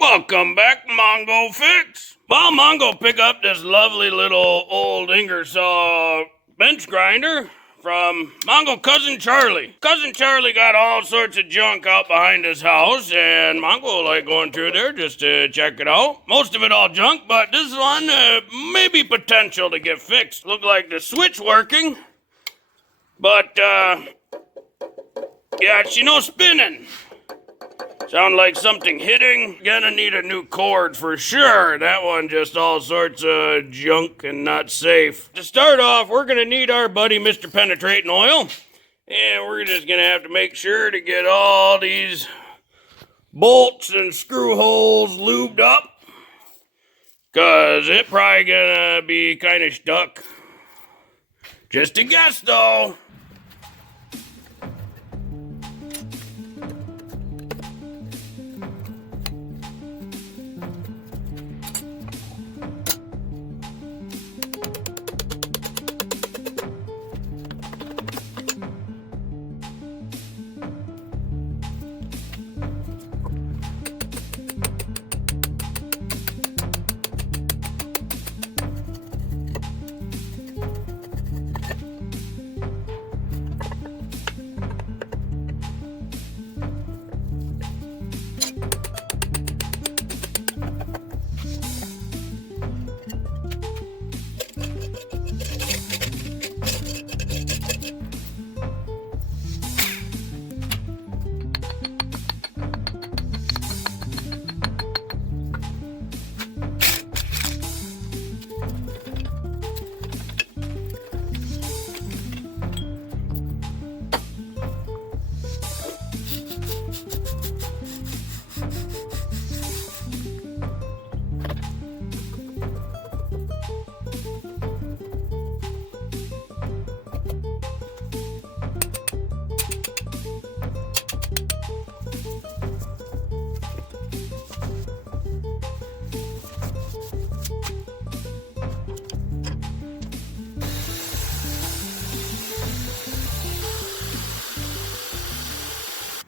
Welcome back, Mongo Fix. Well, Mongo picked up this lovely little old Ingersoll bench grinder from Mongo Cousin Charlie. Cousin Charlie got all sorts of junk out behind his house, and Mongo liked going through there just to check it out. Most of it all junk, but this one maybe potential to get fixed. Looked like the switch working, but yeah, she no spinning. Sound like something hitting. Gonna need a new cord for sure. That one just all sorts of junk and not safe. To start off, we're gonna need our buddy Mr. Penetrating Oil. And we're just gonna have to make sure to get all these bolts and screw holes lubed up, cause it probably gonna be kind of stuck. Just a guess though.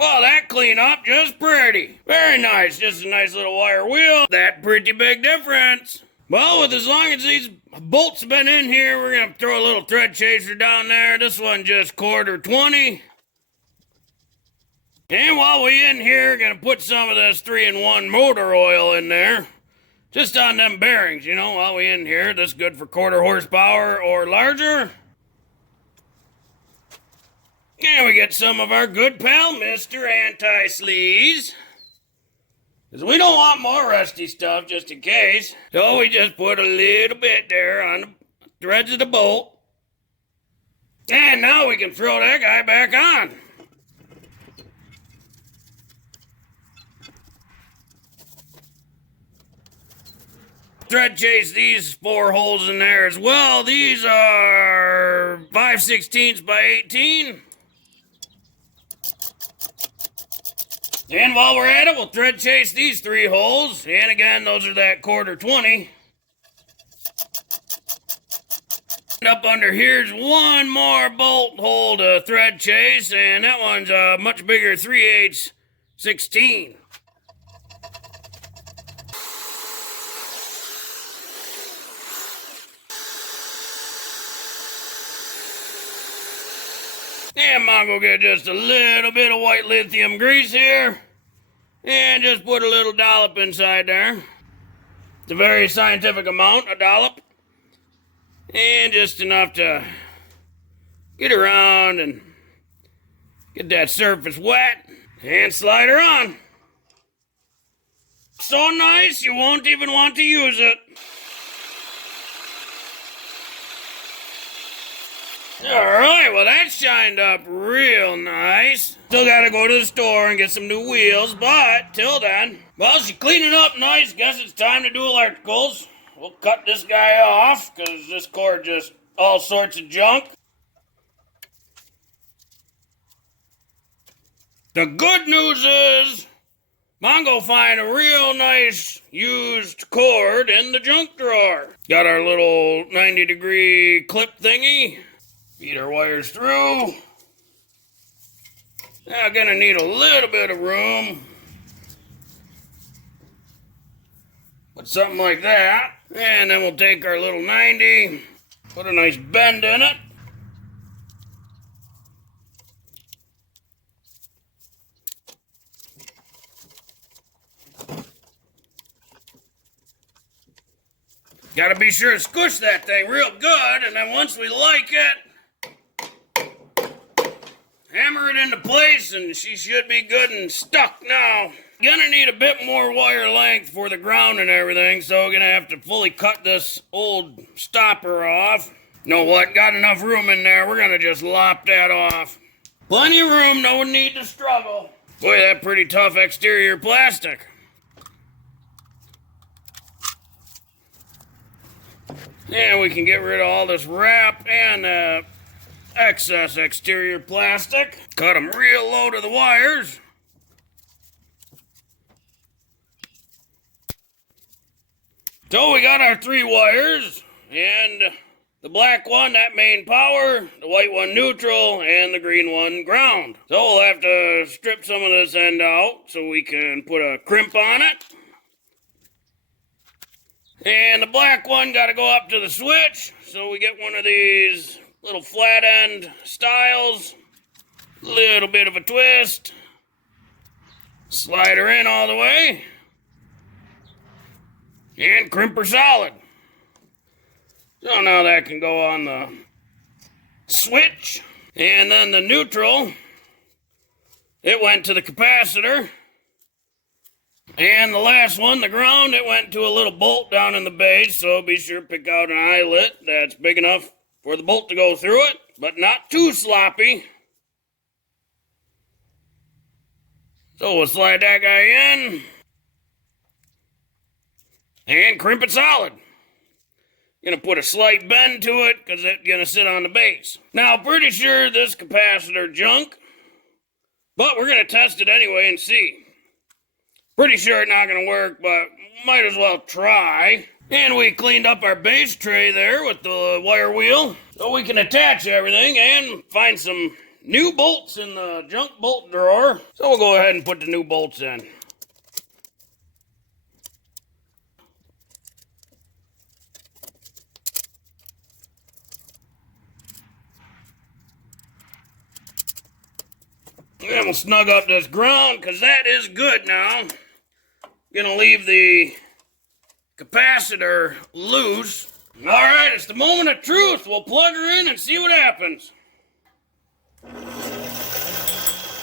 Well, that clean up just pretty. Very nice. Just a nice little wire wheel. That pretty big difference. Well, with as long as these bolts have been in here, we're going to throw a little thread chaser down there. This one just quarter 20. And while we in here, going to put some of this 3-in-1 motor oil in there. Just on them bearings, you know, while we in here. This is good for quarter horsepower or larger. And we get some of our good pal, Mr. Anti-Sleaze. Because we don't want more rusty stuff, just in case. So we just put a little bit there on the threads of the bolt. And now we can throw that guy back on. Thread chase these 4 holes in there as well. These are 5/16 by 18. And while we're at it, we'll thread chase these 3 holes. And again, those are that quarter 20. And up under here's one more bolt hole to thread chase, and that one's a much bigger 3/8 16. And Mongo get just a little bit of white lithium grease here. And just put a little dollop inside there. It's a very scientific amount, a dollop. And just enough to get around and get that surface wet. And slide her on. So nice you won't even want to use it. Alright, well that shined up real nice. Still gotta go to the store and get some new wheels, but till then, well, she's cleaning up nice. Guess it's time to do electricals. We'll cut this guy off, because this cord just all sorts of junk. The good news is, Mongo find a real nice used cord in the junk drawer. Got our little 90-degree clip thingy. Feed our wires through. Now gonna need a little bit of room. Put something like that. And then we'll take our little 90, put a nice bend in it. Gotta be sure to squish that thing real good, and then once we like it, hammer it into place, and she should be good and stuck now. Gonna need a bit more wire length for the ground and everything, so we're gonna have to fully cut this old stopper off. You know what? Got enough room in there. We're gonna just lop that off. Plenty of room, no need to struggle. Boy, that pretty tough exterior plastic. And we can get rid of all this wrap and excess exterior plastic. Cut them real low to the wires. So we got our 3 wires, and the black one, that main power, the white one neutral, and the green one ground. So we'll have to strip some of this end out so we can put a crimp on it. And the black one got to go up to the switch, so we get one of these little flat end styles. Little bit of a twist. Slide her in all the way. And crimp her solid. So now that can go on the switch. And then the neutral, it went to the capacitor. And the last one, the ground, it went to a little bolt down in the base, so be sure to pick out an eyelet that's big enough for the bolt to go through it, but not too sloppy. So we'll slide that guy in and crimp it solid. Gonna put a slight bend to it because it's gonna sit on the base. Now, pretty sure this capacitor junk, but we're gonna test it anyway and see. Pretty sure it's not going to work, but might as well try. And we cleaned up our base tray there with the wire wheel, so we can attach everything and find some new bolts in the junk bolt drawer. So we'll go ahead and put the new bolts in. And we'll snug up this ground, because that is good now. Gonna leave the capacitor loose. Alright, it's the moment of truth. We'll plug her in and see what happens.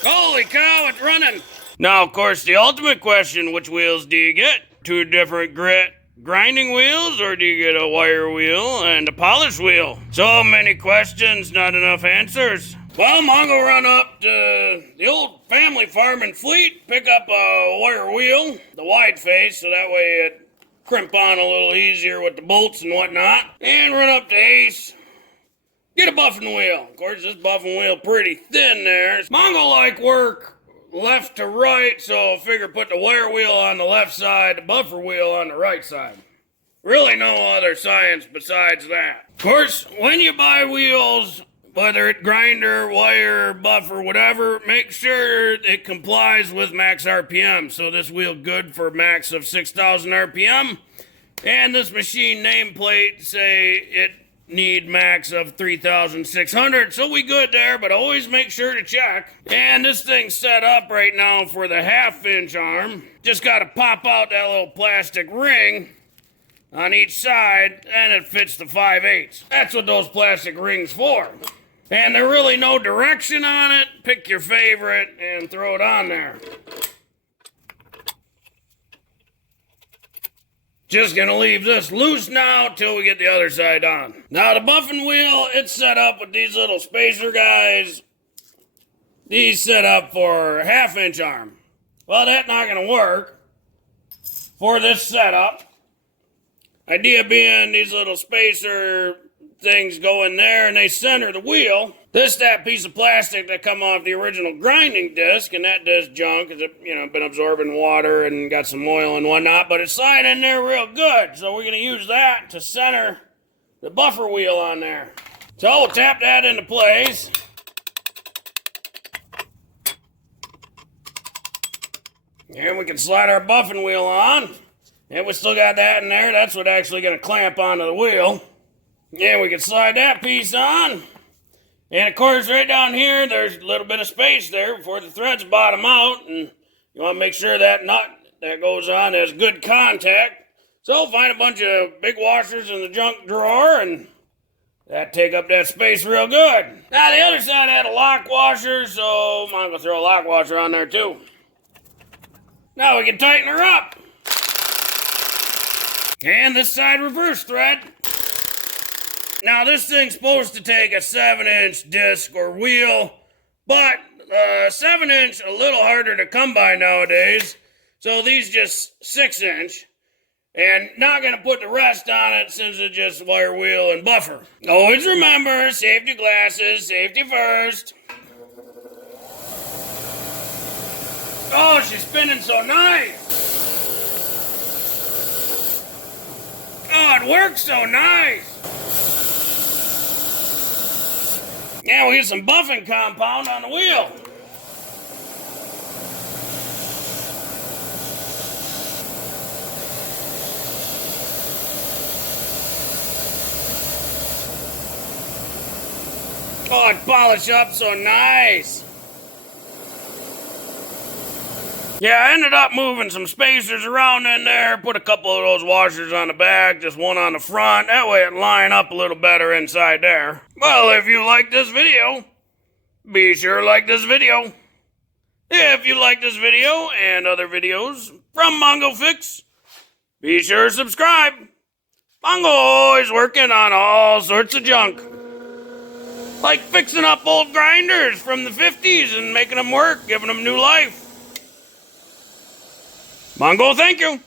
Holy cow, it's running. Now, of course, the ultimate question, which wheels do you get? 2 different grit grinding wheels, or do you get a wire wheel and a polish wheel? So many questions, not enough answers. Well, Mongo run up to the old family farm in Fleet, pick up a wire wheel, the wide face, so that way it crimp on a little easier with the bolts and whatnot, and run up to Ace, get a buffing wheel. Of course, this buffing wheel pretty thin there. Mongo like work left to right, so I figure put the wire wheel on the left side, the buffer wheel on the right side. Really no other science besides that. Of course, when you buy wheels, whether it grinder, wire, buffer, whatever, make sure it complies with max RPM. So this wheel good for max of 6,000 RPM. And this machine nameplate say it need max of 3,600. So we good there, but always make sure to check. And this thing's set up right now for the 1/2-inch arm. Just got to pop out that little plastic ring on each side, and it fits the 5/8. That's what those plastic rings for. And there's really no direction on it. Pick your favorite and throw it on there. Just gonna leave this loose now till we get the other side on. Now the buffing wheel, it's set up with these little spacer guys. These set up for 1/2-inch arm. Well, that's not gonna work for this setup. Idea being these little spacer things go in there and they center the wheel. That piece of plastic that come off the original grinding disc, and that disc junk has been absorbing water and got some oil and whatnot, but it's sliding in there real good. So we're going to use that to center the buffer wheel on there. So we'll tap that into place. And we can slide our buffing wheel on. And we still got that in there. That's what actually going to clamp onto the wheel. And we can slide that piece on. And of course, right down here, there's a little bit of space there before the threads bottom out. And you want to make sure that nut that goes on has good contact. So find a bunch of big washers in the junk drawer, and that take up that space real good. Now the other side had a lock washer, so I'm going to throw a lock washer on there too. Now we can tighten her up. And this side reverse thread. Now this thing's supposed to take a 7-inch disc or wheel, but 7-inch a little harder to come by nowadays, so these just 6-inch. And not going to put the rest on it since it's just wire wheel and buffer. Always remember, safety glasses, safety first. Oh, she's spinning so nice. Oh, it works so nice. Now we get some buffing compound on the wheel. Oh, it polished up so nice. Yeah, I ended up moving some spacers around in there, put a couple of those washers on the back, just one on the front. That way it line up a little better inside there. Well, if you like this video, be sure to like this video. If you like this video and other videos from Mongo Fix, be sure to subscribe. Mongo always working on all sorts of junk. Like fixing up old grinders from the 50s and making them work, giving them new life. Mongo, thank you.